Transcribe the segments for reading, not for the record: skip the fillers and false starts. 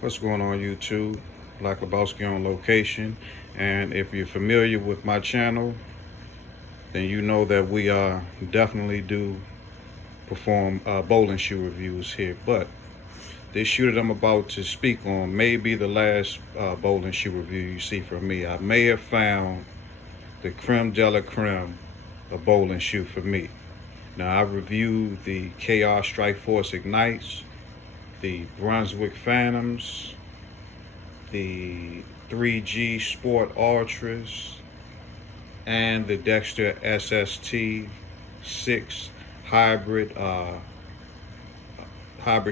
What's going on YouTube? Black Lebowski on location. And if you're familiar with my channel, then you know that we definitely do perform bowling shoe reviews here. But this shoe that I'm about to speak on may be the last bowling shoe review you see from me. I may have found the creme de la creme of bowling shoe for me. Now, I've reviewed the KR Strike Force Ignites, the Brunswick Phantoms, the 3G Sport Ultras, and the Dexter SST 6 hybrid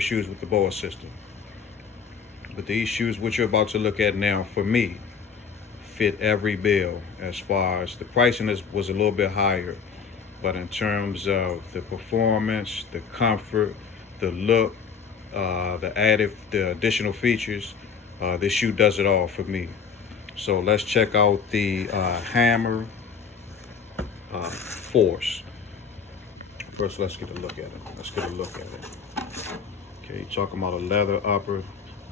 shoes with the BOA system. But these shoes, which you're about to look at now, for me, fit every bill. As far as the pricing was a little bit higher, but in terms of the performance, the comfort, the look, the additional features, this shoe does it all for me. So let's check out the Hammer Force. First, let's get a look at it. Okay, talking about a leather upper,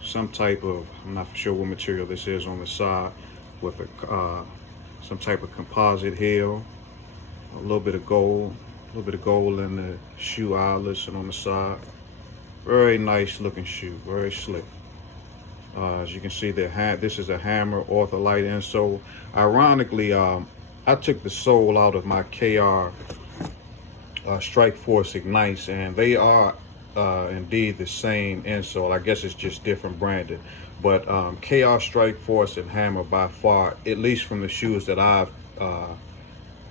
some type of, I'm not sure what material this is on the side, with a some type of composite heel, a little bit of gold in the shoe eyelets and on the side. Very nice looking shoe, very slick. As you can see, this is a Hammer Ortholite insole. Ironically, I took the sole out of my KR Strike Force Ignites, and they are indeed the same insole. I guess it's just different branded. But KR Strike Force and Hammer, by far, at least from the shoes that I've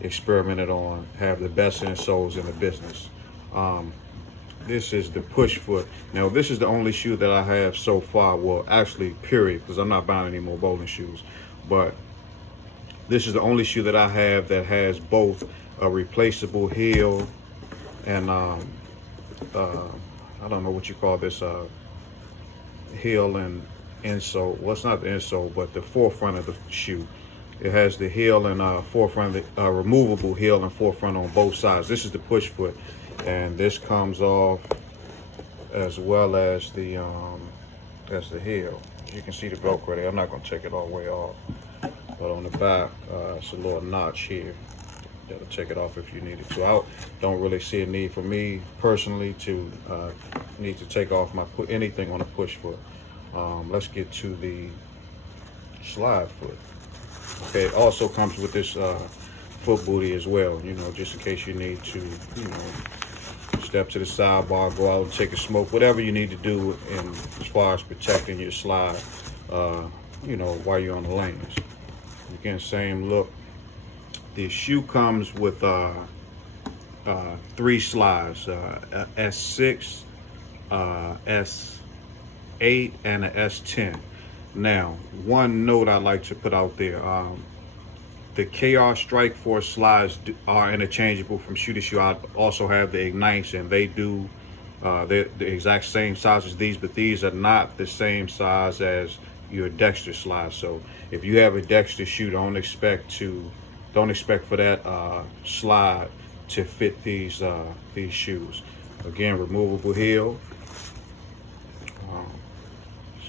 experimented on, have the best insoles in the business. This is the push foot. Now, this is the only shoe that I have so far, well, actually, period, because I'm not buying any more bowling shoes. But this is the only shoe that I have that has both a replaceable heel and I don't know what you call this, heel and insole. Well, it's not the insole, but the forefront of the shoe. It has the heel and forefront, removable heel and forefront on both sides. This is the push foot, and this comes off as well as the heel. You can see the Velcro there. I'm not going to take it all the way off, but on the back, it's a little notch here that'll take it off if you needed to. I don't really see a need for me personally to need to take off anything on a push foot. Let's get to the slide foot. Okay, it also comes with this foot booty as well, you know, just in case you need to, you know, step to the sidebar, go out and take a smoke, whatever you need to do as far as protecting your slide, you know, while you're on the lanes. Again, same look. The shoe comes with 3 slides, a S6, S8, and a S10. Now, one note I'd like to put out there, the KR Strike Force slides are interchangeable from shoe to shoe. I also have the Ignites, and they do, they're the exact same size as these, but these are not the same size as your Dexter slides. So if you have a Dexter shoe, don't expect for that slide to fit these shoes. Again, removable heel.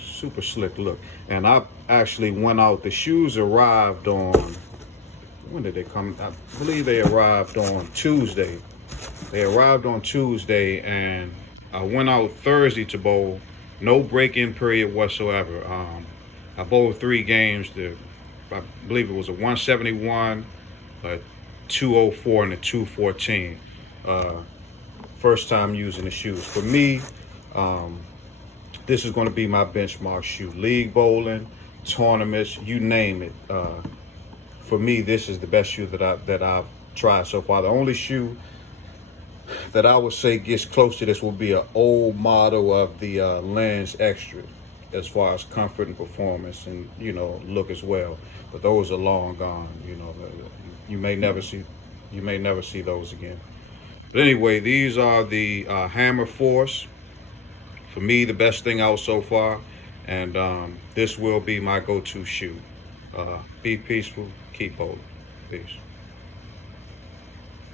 Super slick look. And I actually went out, the shoes arrived on, when did they come? I believe they arrived on Tuesday. They arrived on Tuesday, and I went out Thursday to bowl. No break-in period whatsoever. I bowled 3 games. I believe it was a 171, a 204, and a 214. First time using the shoes. For me, this is going to be my benchmark shoe. League bowling, tournaments, you name it. For me, this is the best shoe that I've tried so far. The only shoe that I would say gets close to this will be an old model of the Lens Extra, as far as comfort and performance and, you know, look as well. But those are long gone. You know, you may never see those again. But anyway, these are the Hammer Force. For me, the best thing out so far, and this will be my go-to shoe. Be peaceful, keep bowling. Peace.